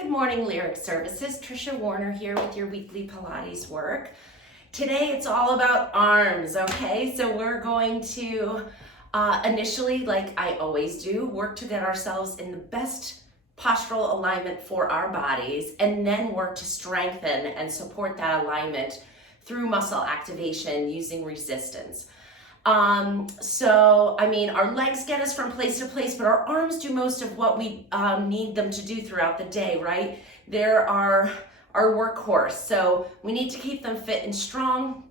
Good morning, Lyric Services. Trisha Warner here with your weekly Pilates work. Today it's all about arms, okay? So we're going to initially, like I always do, work to get ourselves in the best postural alignment for our bodies, and then work to strengthen and support that alignment through muscle activation using resistance. Our legs get us from place to place, but our arms do most of what we need them to do throughout the day, right? They're our workhorse, so we need to keep them fit and strong,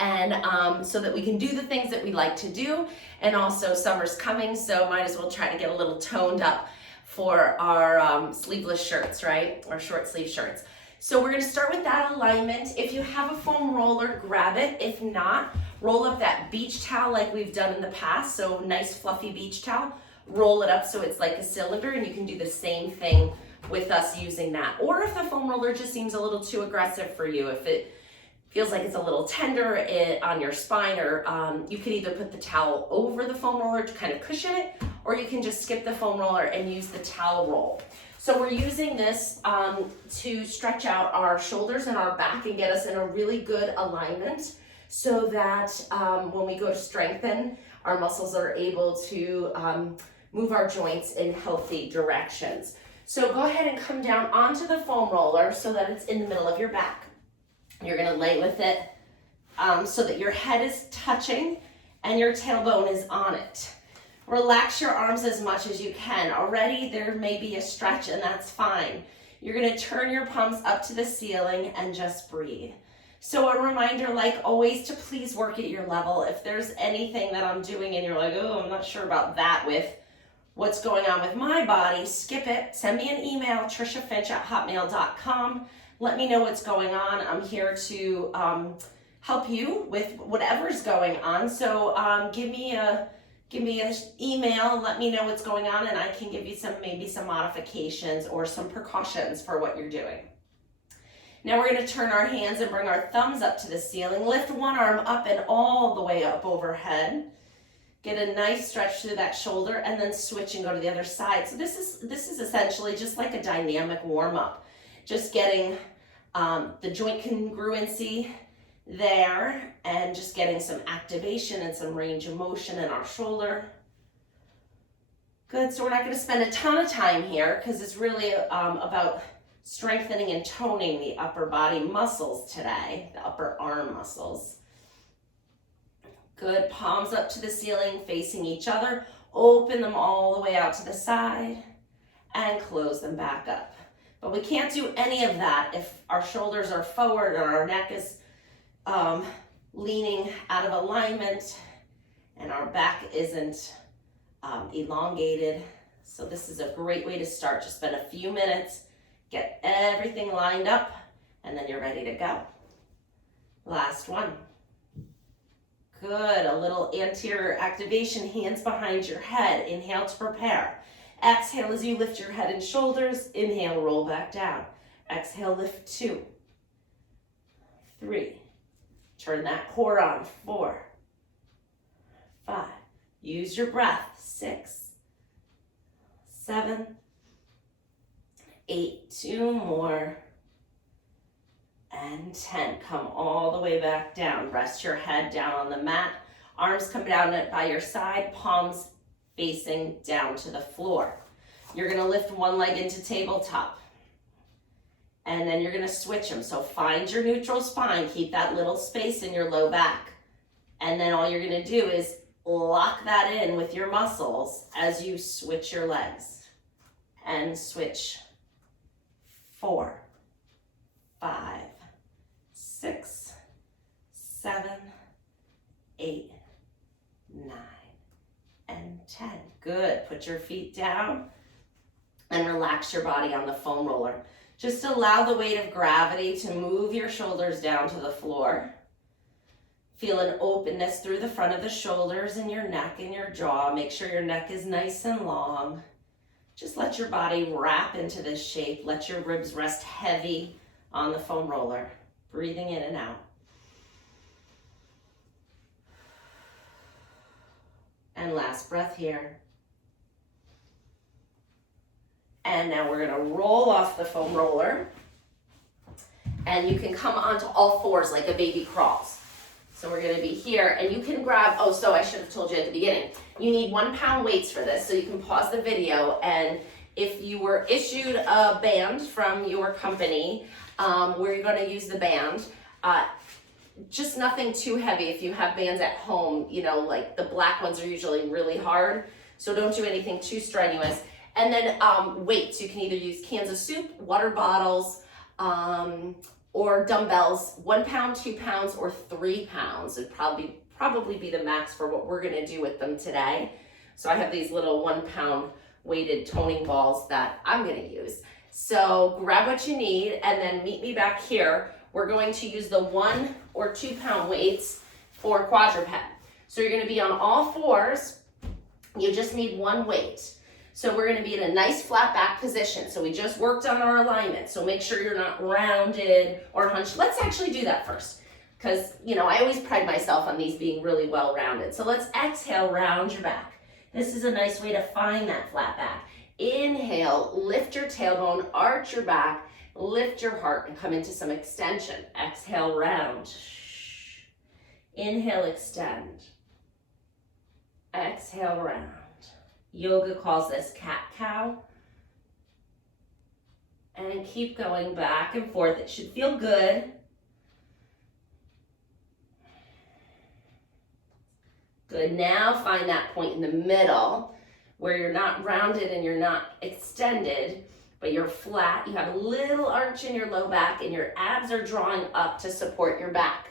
and so that we can do the things that we like to do. And also summer's coming, so might as well try to get a little toned up for our sleeveless shirts, right? Or short sleeve shirts. So we're gonna start with that alignment. If you have a foam roller, grab it. If not, roll up that beach towel like we've done in the past. So nice fluffy beach towel, roll it up so it's like a cylinder, and you can do the same thing with us using that. Or if the foam roller just seems a little too aggressive for you, if it feels like it's a little tender on your spine, or you can either put the towel over the foam roller to kind of cushion it, or you can just skip the foam roller and use the towel roll. So we're using this to stretch out our shoulders and our back and get us in a really good alignment, so that when we go to strengthen, our muscles are able to move our joints in healthy directions. So go ahead and come down onto the foam roller so that it's in the middle of your back. You're gonna lay with it so that your head is touching and your tailbone is on it. Relax your arms as much as you can. Already there may be a stretch, and that's fine. You're gonna turn your palms up to the ceiling and just breathe. So a reminder, like always, to please work at your level. If there's anything that I'm doing and you're like, oh, I'm not sure about that with what's going on with my body, skip it. Send me an email, triciafinch@hotmail.com. Let me know what's going on. I'm here to help you with whatever's going on. So give me an email, let me know what's going on, and I can give you maybe some modifications or some precautions for what you're doing. Now we're going to turn our hands and bring our thumbs up to the ceiling. Lift one arm up and all the way up overhead. Get a nice stretch through that shoulder, and then switch and go to the other side. So this is essentially just like a dynamic warm-up. Just getting the joint congruency there, and just getting some activation and some range of motion in our shoulder. Good, so we're not going to spend a ton of time here because it's really about strengthening and toning the upper body muscles today, the upper arm muscles. Good, palms up to the ceiling, facing each other. Open them all the way out to the side and close them back up. But we can't do any of that if our shoulders are forward or our neck is leaning out of alignment and our back isn't elongated. So this is a great way to start. Just spend a few minutes, get everything lined up, and then you're ready to go. Last one. Good, a little anterior activation, hands behind your head. Inhale to prepare. Exhale as you lift your head and shoulders. Inhale, roll back down. Exhale, lift 2, 3. Turn that core on. 4, 5. Use your breath. 6, 7, 8. 2 more. And 10. Come all the way back down. Rest your head down on the mat. Arms come down by your side. Palms facing down to the floor. You're going to lift one leg into tabletop. And then you're going to switch them. So find your neutral spine. Keep that little space in your low back. And then all you're going to do is lock that in with your muscles as you switch your legs. And switch. 4, 5, 6, 7, 8, 9, and 10. Good. Put your feet down and relax your body on the foam roller. Just allow the weight of gravity to move your shoulders down to the floor. Feel an openness through the front of the shoulders and your neck and your jaw. Make sure your neck is nice and long. Just let your body wrap into this shape. Let your ribs rest heavy on the foam roller. Breathing in and out. And last breath here. And now we're gonna roll off the foam roller. And you can come onto all fours like a baby crawls. So we're gonna be here, and you can grab, oh, so I should have told you at the beginning, you need 1 pound weights for this, so you can pause the video, and if you were issued a band from your company where you're gonna use the band, just nothing too heavy. If you have bands at home, you know, like the black ones are usually really hard, so don't do anything too strenuous. And then weights, you can either use cans of soup, water bottles, or dumbbells. 1 pound, 2 pounds, or 3 pounds would probably be the max for what we're gonna do with them today. So I have these little 1 pound weighted toning balls that I'm gonna use. So grab what you need and then meet me back here. We're going to use the 1 or 2 pound weights for quadruped. So you're gonna be on all fours. You just need 1 weight. So we're gonna be in a nice flat back position. So we just worked on our alignment. So make sure you're not rounded or hunched. Let's actually do that first, because you know I always pride myself on these being really well rounded. So let's exhale, round your back. This is a nice way to find that flat back. Inhale, lift your tailbone, arch your back, lift your heart, and come into some extension. Exhale, round. Inhale, extend. Exhale, round. Yoga calls this cat-cow. And keep going back and forth. It should feel good. Good, now find that point in the middle where you're not rounded and you're not extended, but you're flat. You have a little arch in your low back and your abs are drawing up to support your back.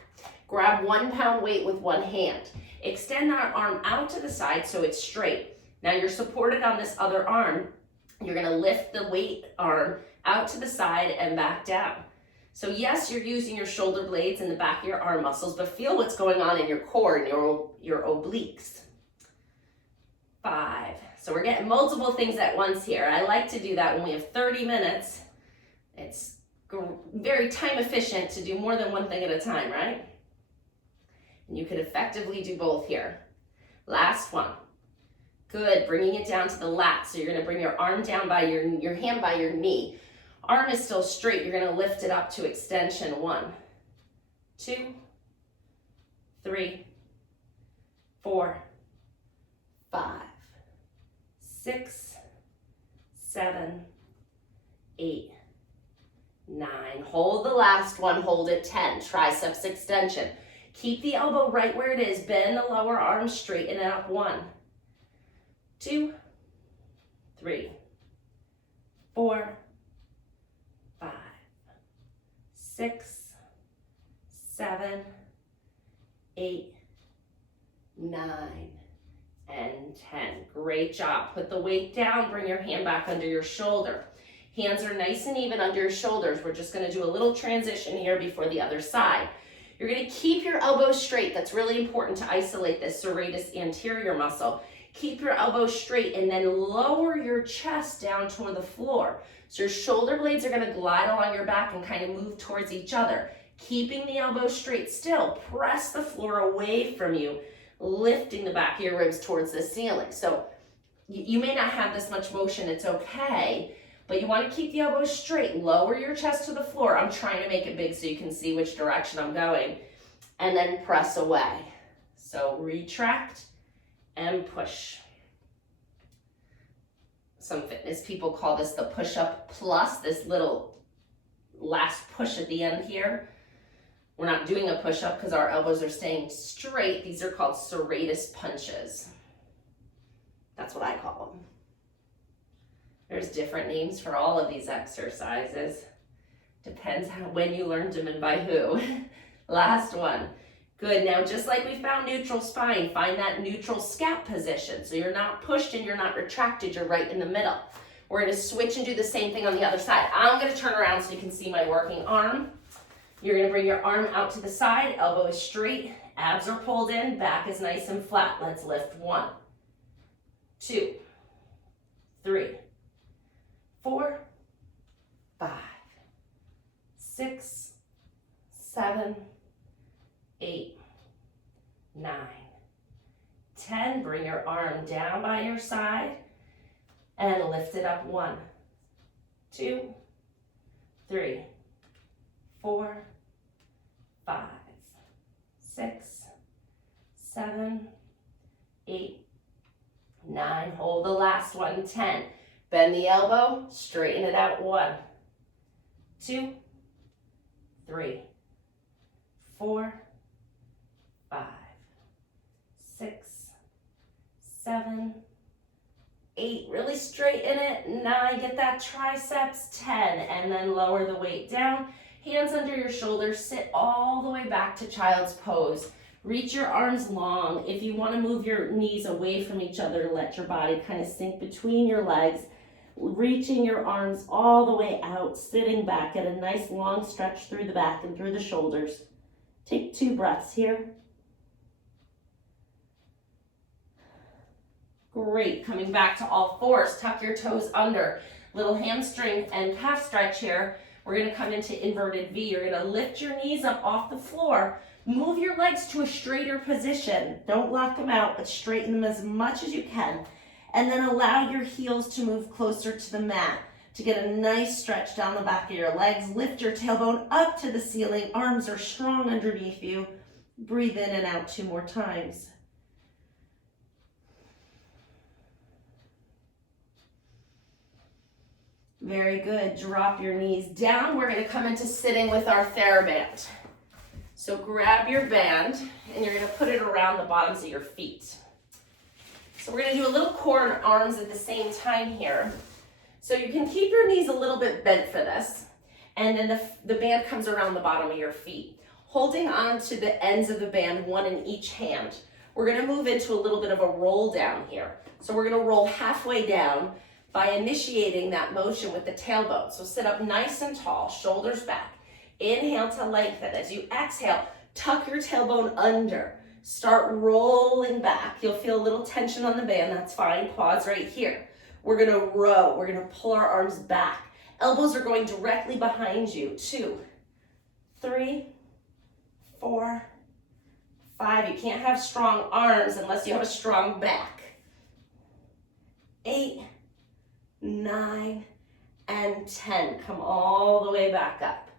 Grab 1 pound weight with one hand. Extend that arm out to the side so it's straight. Now you're supported on this other arm. You're gonna lift the weight arm out to the side and back down. So yes, you're using your shoulder blades and the back of your arm muscles, but feel what's going on in your core and your obliques. 5. So we're getting multiple things at once here. I like to do that when we have 30 minutes. It's very time efficient to do more than one thing at a time, right? And you could effectively do both here. Last one. Good, bringing it down to the lat. So you're gonna bring your arm down by your hand by your knee. Arm is still straight. You're gonna lift it up to extension. 1, 2, 3, 4, 5, 6, 7, 8, 9. Hold the last one, hold it 10. Triceps extension. Keep the elbow right where it is. Bend the lower arm, straighten it up. 1, 2, 3, 4, 5, 6, 7, 8, 9, and 10. Great job. Put the weight down, bring your hand back under your shoulder. Hands are nice and even under your shoulders. We're just gonna do a little transition here before the other side. You're gonna keep your elbows straight. That's really important to isolate this serratus anterior muscle. Keep your elbows straight and then lower your chest down toward the floor. So your shoulder blades are gonna glide along your back and kind of move towards each other. Keeping the elbows straight still. Press the floor away from you, lifting the back of your ribs towards the ceiling. So you may not have this much motion, it's okay, but you wanna keep the elbows straight. Lower your chest to the floor. I'm trying to make it big so you can see which direction I'm going. And then press away. So retract and push. Some fitness people call this the push-up plus, this little last push at the end here. We're not doing a push-up because our elbows are staying straight. These are called Serratus punches. That's what I call them. There's different names for all of these exercises. Depends when you learned them and by who. Last one. Good, now just like we found neutral spine, find that neutral scap position. So you're not pushed and you're not retracted, you're right in the middle. We're gonna switch and do the same thing on the other side. I'm gonna turn around so you can see my working arm. You're gonna bring your arm out to the side, elbow is straight, abs are pulled in, back is nice and flat. Let's lift. 1, 2, 3, 4, 5, 6, 7, 8, 9, 10. Bring your arm down by your side and lift it up. 1, 2, 3, 4, 5, 6, 7, 8, 9. Hold the last one. 10. Bend the elbow, straighten it out. 1, 2, 3, 4, 5, 6, 7, 8. Really straighten it. 9. Get that triceps. 10. And then lower the weight down. Hands under your shoulders. Sit all the way back to child's pose. Reach your arms long. If you want to move your knees away from each other, let your body kind of sink between your legs. Reaching your arms all the way out, sitting back. Get a nice long stretch through the back and through the shoulders. Take 2 breaths here. Great. Coming back to all fours. Tuck your toes under. Little hamstring and calf stretch here. We're going to come into inverted V. You're going to lift your knees up off the floor. Move your legs to a straighter position. Don't lock them out, but straighten them as much as you can. And then allow your heels to move closer to the mat to get a nice stretch down the back of your legs. Lift your tailbone up to the ceiling. Arms are strong underneath you. Breathe in and out 2 more times. Very good. Drop your knees down. We're going to come into sitting with our TheraBand. So grab your band and you're going to put it around the bottoms of your feet. So we're going to do a little core and arms at the same time here. So you can keep your knees a little bit bent for this. And then the band comes around the bottom of your feet. Holding on to the ends of the band, one in each hand. We're going to move into a little bit of a roll down here. So we're going to roll halfway down by initiating that motion with the tailbone. So sit up nice and tall, shoulders back. Inhale to lengthen. As you exhale, tuck your tailbone under. Start rolling back. You'll feel a little tension on the band. That's fine. Pause right here. We're going to row. We're going to pull our arms back. Elbows are going directly behind you. 2, 3, 4, 5. You can't have strong arms unless you have a strong back. 8, 9, and 10. Come all the way back up.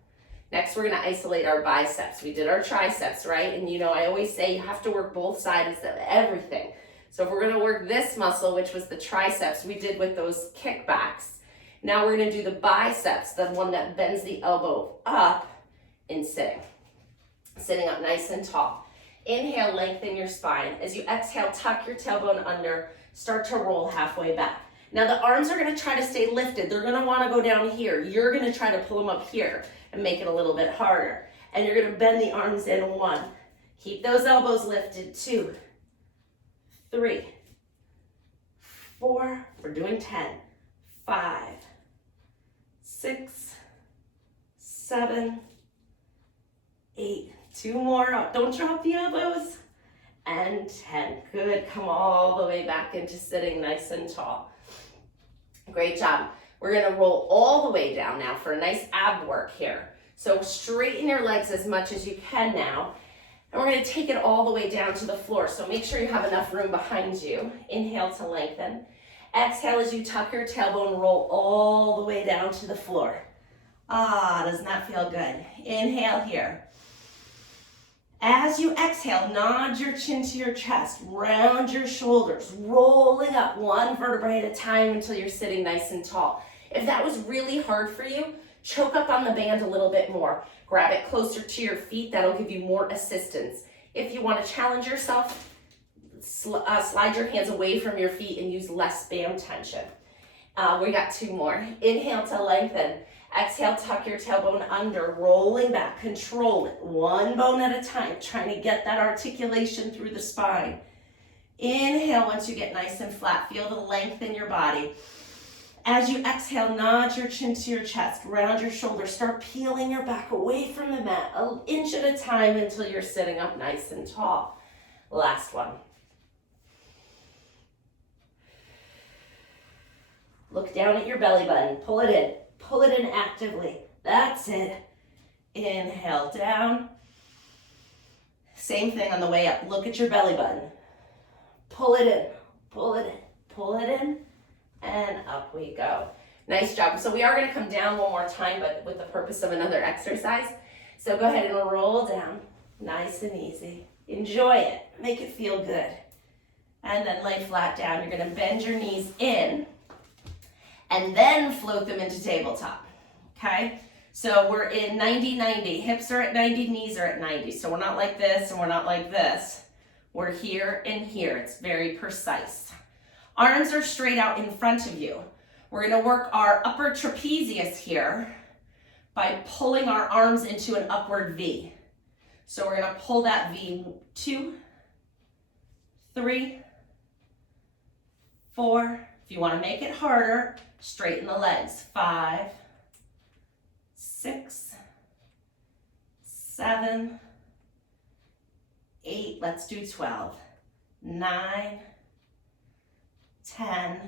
Next, we're going to isolate our biceps. We did our triceps, right? And you know, I always say you have to work both sides of everything. So if we're going to work this muscle, which was the triceps, we did with those kickbacks. Now we're going to do the biceps, the one that bends the elbow up in sitting. Sitting up nice and tall. Inhale, lengthen your spine. As you exhale, tuck your tailbone under. Start to roll halfway back. Now the arms are going to try to stay lifted. They're going to want to go down here. You're going to try to pull them up here and make it a little bit harder. And you're going to bend the arms in. 1. Keep those elbows lifted. 2, 3, 4. We're doing 10. 5, 6, 7, 8. 2 more. Don't drop the elbows. And 10. Good. Come all the way back into sitting nice and tall. Great job. We're going to roll all the way down now for a nice ab work here. So straighten your legs as much as you can now. And we're going to take it all the way down to the floor. So make sure you have enough room behind you. Inhale to lengthen. Exhale as you tuck your tailbone, roll all the way down to the floor. Doesn't that feel good? Inhale here. As you exhale, nod your chin to your chest, round your shoulders, rolling up 1 vertebrae at a time until you're sitting nice and tall. If that was really hard for you, choke up on the band a little bit more. Grab it closer to your feet. That'll give you more assistance. If you want to challenge yourself, slide your hands away from your feet and use less band tension. We got 2 more. Inhale to lengthen. Exhale, tuck your tailbone under, rolling back, control it, 1 bone at a time, trying to get that articulation through the spine. Inhale once you get nice and flat, feel the length in your body. As you exhale, nod your chin to your chest, round your shoulders, start peeling your back away from the mat, 1 inch at a time until you're sitting up nice and tall. Last one. Look down at your belly button, pull it in. Pull it in actively. That's it. Inhale down. Same thing on the way up. Look at your belly button. Pull it in, pull it in, pull it in, and up we go. Nice job. So we are going to come down one more time, but with the purpose of another exercise. So go ahead and roll down, nice and easy. Enjoy it, make it feel good. And then lay flat down. You're going to bend your knees in and then float them into tabletop, okay? So we're in 90-90. Hips are at 90, knees are at 90. So we're not like this and we're not like this. We're here and here. It's very precise. Arms are straight out in front of you. We're going to work our upper trapezius here by pulling our arms into an upward V. So we're going to pull that V, 2, 3, 4. If you want to make it harder, straighten the legs. 5, 6, 7, 8. Let's do 12. 9, 10,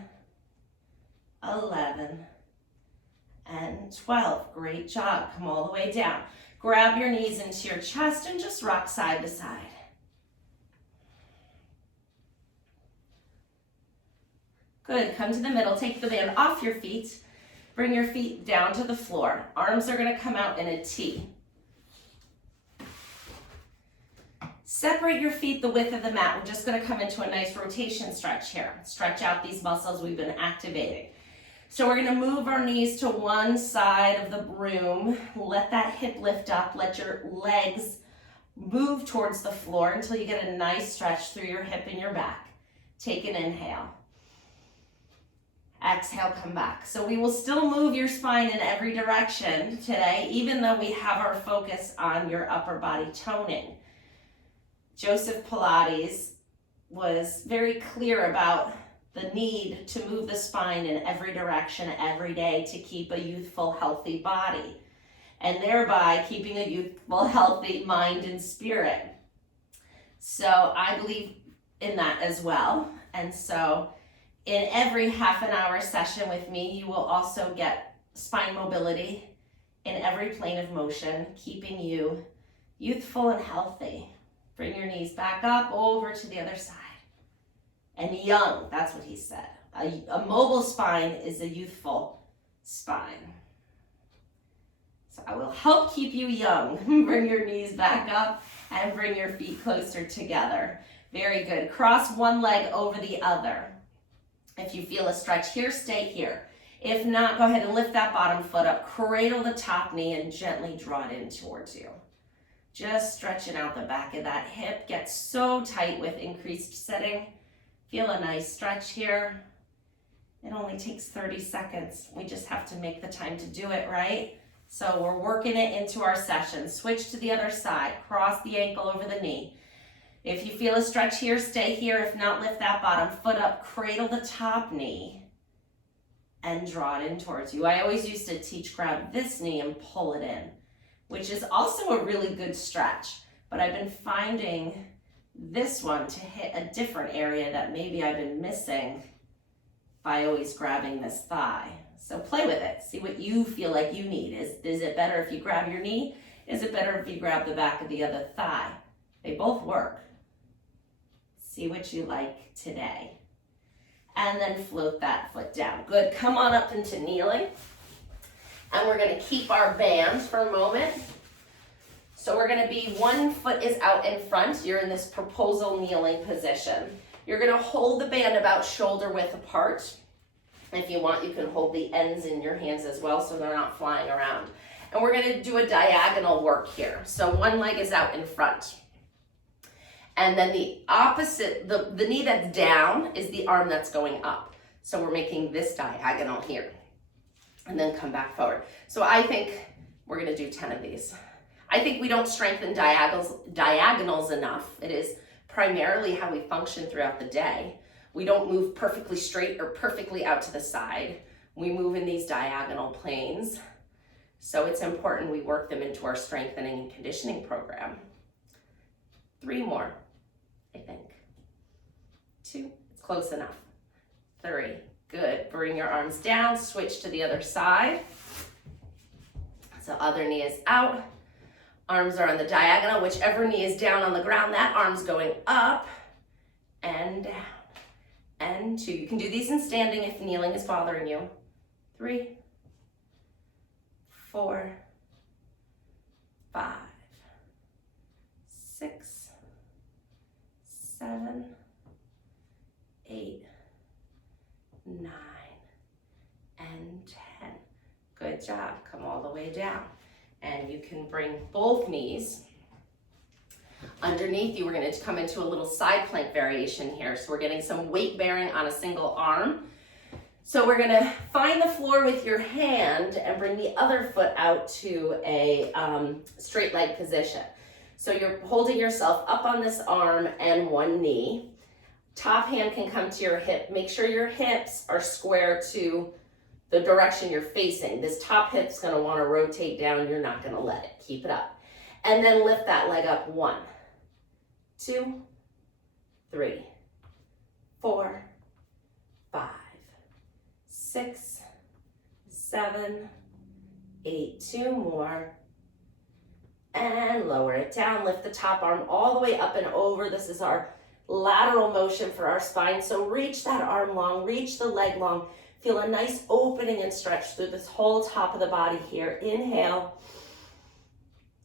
11, and 12. Great job. Come all the way down. Grab your knees into your chest and just rock side to side. Good. Come to the middle. Take the band off your feet. Bring your feet down to the floor. Arms are going to come out in a T. Separate your feet the width of the mat. We're just going to come into a nice rotation stretch here. Stretch out these muscles we've been activating. So we're going to move our knees to one side of the room. Let that hip lift up. Let your legs move towards the floor until you get a nice stretch through your hip and your back. Take an inhale. Exhale, come back. So we will still move your spine in every direction today, even though we have our focus on your upper body toning. Joseph Pilates was very clear about the need to move the spine in every direction every day to keep a youthful, healthy body, and thereby keeping a youthful, healthy mind and spirit. So I believe in that as well. And so in every half an hour session with me, you will also get spine mobility in every plane of motion, keeping you youthful and healthy. Bring your knees back up over to the other side. And young, that's what he said. A mobile spine is a youthful spine. So I will help keep you young. Bring your knees back up and bring your feet closer together. Very good. Cross one leg over the other. If you feel a stretch here, stay here. If not, go ahead and lift that bottom foot up. Cradle the top knee and gently draw it in towards you. Just stretching out the back of that hip. Get so tight with increased sitting. Feel a nice stretch here. It only takes 30 seconds. We just have to make the time to do it, right? So we're working it into our session. Switch to the other side. Cross the ankle over the knee. If you feel a stretch here, stay here. If not, lift that bottom foot up. Cradle the top knee and draw it in towards you. I always used to teach grab this knee and pull it in, which is also a really good stretch. But I've been finding this one to hit a different area that maybe I've been missing by always grabbing this thigh. So play with it. See what you feel like you need. Is it better if you grab your knee? Is it better if you grab the back of the other thigh? They both work. See what you like today. And then float that foot down. Good. Come on up into kneeling. And we're going to keep our bands for a moment. So we're going to be one foot is out in front. You're in this proposal kneeling position. You're going to hold the band about shoulder width apart. If you want, you can hold the ends in your hands as well so they're not flying around. And we're going to do a diagonal work here. So one leg is out in front. And then the opposite, the knee that's down is the arm that's going up. So we're making this diagonal here. And then come back forward. So I think we're going to do 10 of these. I think we don't strengthen diagonals enough. It is primarily how we function throughout the day. We don't move perfectly straight or perfectly out to the side. We move in these diagonal planes. So it's important we work them into our strengthening and conditioning program. 3 more, I think. 2, it's close enough. 3, good. Bring your arms down, switch to the other side. So other knee is out. Arms are on the diagonal. Whichever knee is down on the ground, that arm's going up and down and 2. You can do these in standing if kneeling is bothering you. 3, 4, 5, 6, 7, 8, 9, and 10. Good job. Come all the way down. And you can bring both knees underneath you. We're going to come into a little side plank variation here. So we're getting some weight bearing on a single arm. So we're going to find the floor with your hand and bring the other foot out to a straight leg position. So you're holding yourself up on this arm and one knee. Top hand can come to your hip. Make sure your hips are square to the direction you're facing. This top hip's going to want to rotate down. You're not going to let it. Keep it up. And then lift that leg up. 1, 2, 3, 4, 5, 6, 7, 8. 2 more. And lower it down. Lift the top arm all the way up and over. This is our lateral motion for our spine. So reach that arm long, reach the leg long. Feel a nice opening and stretch through this whole top of the body here. Inhale.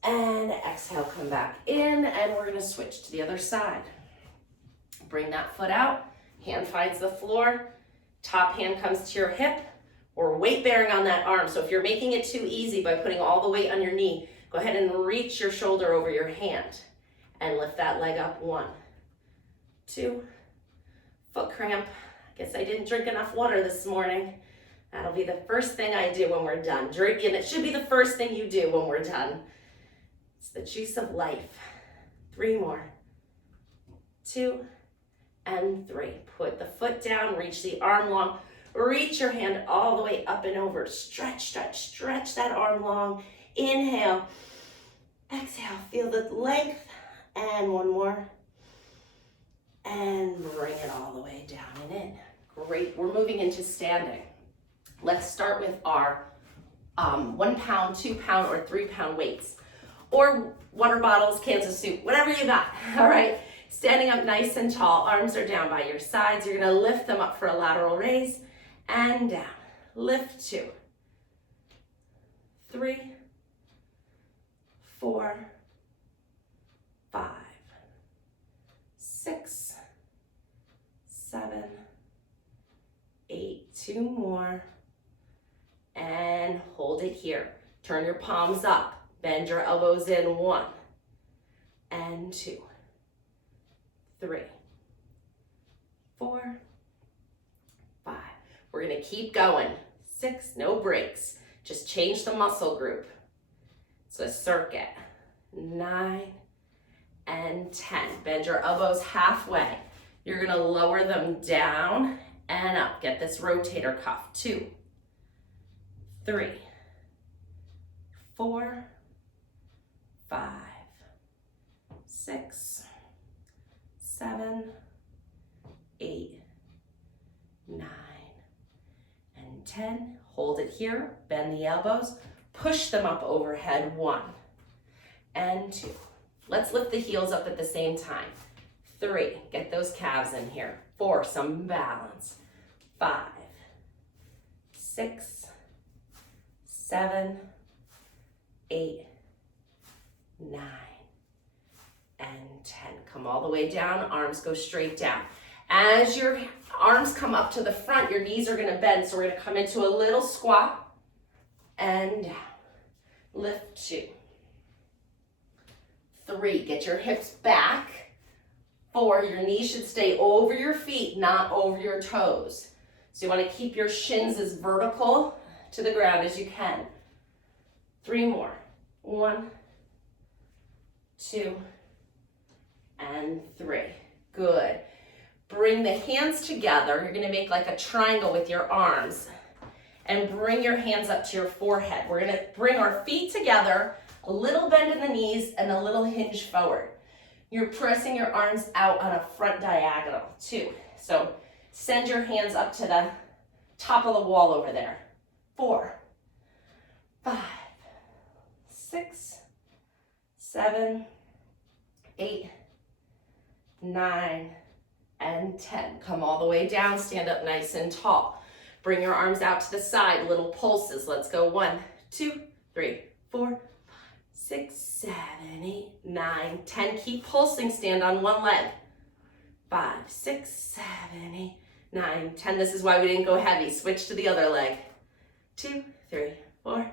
And exhale, come back in, and we're gonna switch to the other side. Bring that foot out, hand finds the floor, top hand comes to your hip, or weight bearing on that arm. So if you're making it too easy by putting all the weight on your knee, go ahead and reach your shoulder over your hand and lift that leg up. 1, 2, foot cramp. I guess I didn't drink enough water this morning. That'll be the first thing I do when we're done. Drink, and it should be the first thing you do when we're done. It's the juice of life. 3 more. 2 and 3. Put the foot down, reach the arm long. Reach your hand all the way up and over. Stretch, stretch, stretch that arm long. Inhale. Exhale. Feel the length. And 1 more. And bring it all the way down and in. Great. We're moving into standing. Let's start with our 1 pound, 2 pound, or 3 pound weights. Or water bottles, cans of soup, whatever you got, all right? Standing up nice and tall, arms are down by your sides. You're gonna lift them up for a lateral raise and down. Lift 2, 3, 4, 5, 6, 7, 8, 2 more, and hold it here. Turn your palms up. Bend your elbows in. 1 and 2, 3, 4, 5. We're gonna keep going. 6, no breaks. Just change the muscle group. It's a circuit. 9 and 10. Bend your elbows halfway. You're gonna lower them down and up. Get this rotator cuff. 2, 3, 4, 5, 6, 7, 8, 9, and 10. Hold it here. Bend the elbows. Push them up overhead. 1 and 2. Let's lift the heels up at the same time. 3. Get those calves in here. 4. Some balance. 5, 6, 7, 8, 9, and 10. Come all the way down, arms go straight down. As your arms come up to the front, your knees are gonna bend, so we're gonna come into a little squat and down. Lift 2, 3, get your hips back. 4, your knees should stay over your feet, not over your toes. So you wanna keep your shins as vertical to the ground as you can. 3 more. 1, 2, and 3. Good. Bring the hands together. You're gonna make like a triangle with your arms and bring your hands up to your forehead. We're gonna bring our feet together, a little bend in the knees and a little hinge forward. You're pressing your arms out on a front diagonal, 2. So send your hands up to the top of the wall over there. 4, 5, 6, 7, 8, 9, and 10. Come all the way down, stand up nice and tall. Bring your arms out to the side, little pulses. Let's go 1, 2, 3, 4, 6, 7, 8, 9, 10. Keep pulsing, stand on one leg. 5, 6, 7, 8, 9, 10. This is why we didn't go heavy. Switch to the other leg. 2, 3, 4,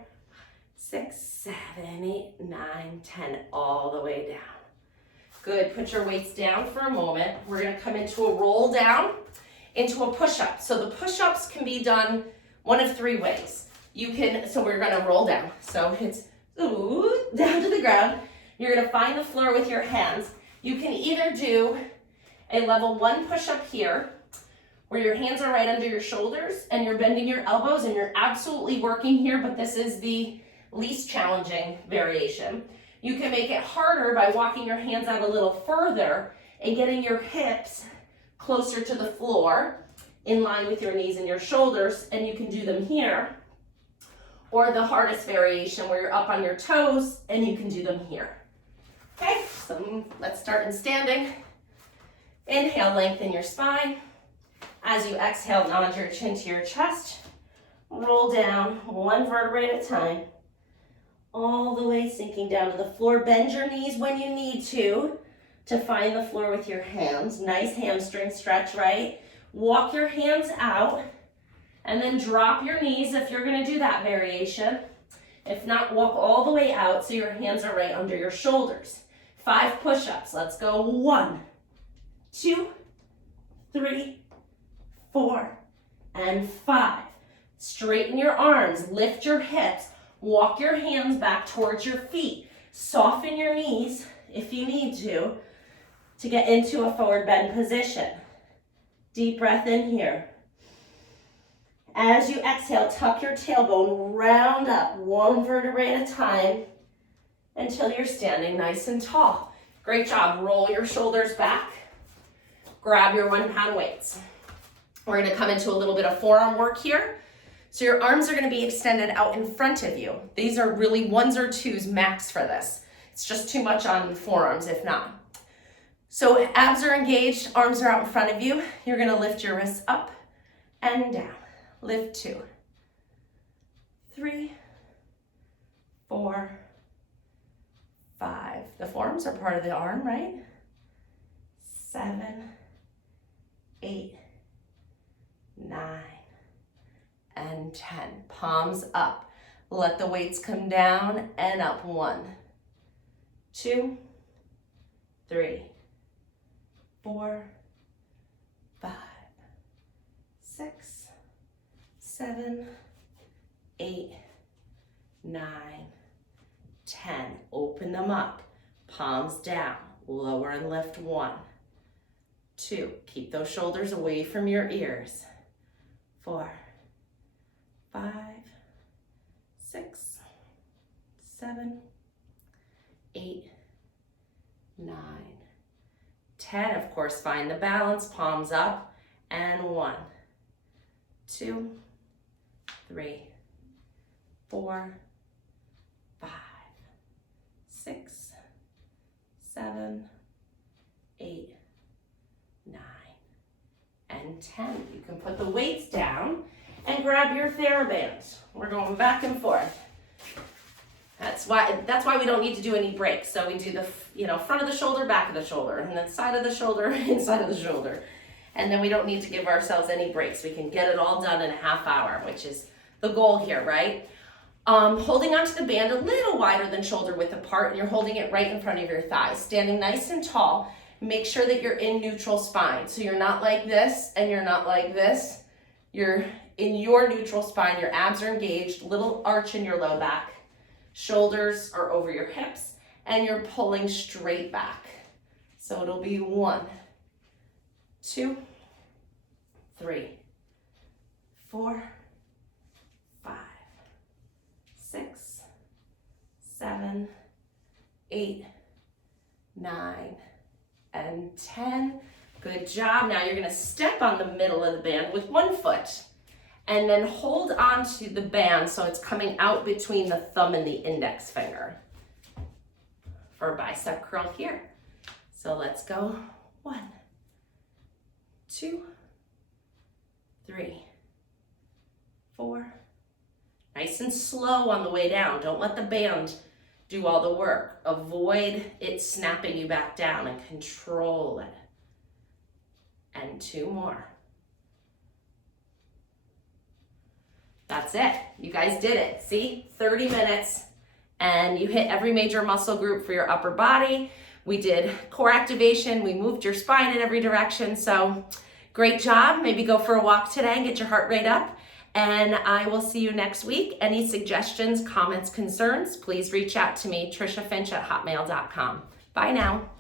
6, 7, 8, 9, 10. All the way down. Good, put your weights down for a moment. We're gonna come into a roll down, into a push-up. So the push-ups can be done one of 3 ways. So we're gonna roll down. So it's down to the ground. You're gonna find the floor with your hands. You can either do a level 1 push-up here, where your hands are right under your shoulders and you're bending your elbows and you're absolutely working here, but this is the least challenging variation. You can make it harder by walking your hands out a little further and getting your hips closer to the floor in line with your knees and your shoulders, and you can do them here. Or the hardest variation where you're up on your toes and you can do them here. Okay, so let's start in standing. Inhale, lengthen your spine. As you exhale, nod your chin to your chest. Roll down 1 vertebrae at a time. All the way sinking down to the floor. Bend your knees when you need to find the floor with your hands. Nice hamstring stretch, right? Walk your hands out and then drop your knees if you're gonna do that variation. If not, walk all the way out so your hands are right under your shoulders. 5 push-ups. Let's go. 1, 2, 3, 4, and 5. Straighten your arms, lift your hips. Walk your hands back towards your feet. Soften your knees if you need to get into a forward bend position. Deep breath in here. As you exhale, tuck your tailbone, round up 1 vertebrae at a time until you're standing nice and tall. Great job. Roll your shoulders back. Grab your 1-pound weights. We're going to come into a little bit of forearm work here. So your arms are going to be extended out in front of you. These are really 1s or 2s max for this. It's just too much on the forearms if not. So abs are engaged, arms are out in front of you. You're going to lift your wrists up and down. Lift 2, 3, 4, 5. The forearms are part of the arm, right? 7, 8, 9, and 10. Palms up. Let the weights come down and up. 1, 2, 3, 4, 5, 6, 7, 8, 9, 10. Open them up. Palms down. Lower and lift. 1, 2. Keep those shoulders away from your ears. 4, 5, 6, 7, 8, 9, 10. Of course, find the balance. Palms up. And 1, 2, 3, 4, 5, 6, 7, 8, 9, and 10. You can put the weights down and grab your TheraBands. We're going back and forth. That's why we don't need to do any breaks. So we do the front of the shoulder, back of the shoulder, and then side of the shoulder, inside of the shoulder. And then we don't need to give ourselves any breaks. We can get it all done in a half hour, which is the goal here, right? Holding onto the band a little wider than shoulder width apart, and you're holding it right in front of your thighs. Standing nice and tall. Make sure that you're in neutral spine. So you're not like this and you're not like this. You're in your neutral spine. Your abs are engaged, little arch in your low back. Shoulders are over your hips and you're pulling straight back. So it'll be 1, 2, 3, 4, 5, 6, 7, 8, 9, and 10. Good job. Now you're going to step on the middle of the band with 1 foot and then hold onto the band so it's coming out between the thumb and the index finger for a bicep curl here. So let's go. 1, 2, 3, 4. Nice and slow on the way down. Don't let the band do all the work. Avoid it snapping you back down and control it. And 2 more. That's it. You guys did it. See? 30 minutes and you hit every major muscle group for your upper body. We did core activation. We moved your spine in every direction. So great job. Maybe go for a walk today and get your heart rate up. And I will see you next week. Any suggestions, comments, concerns, please reach out to me, triciafinch@hotmail.com. Bye now.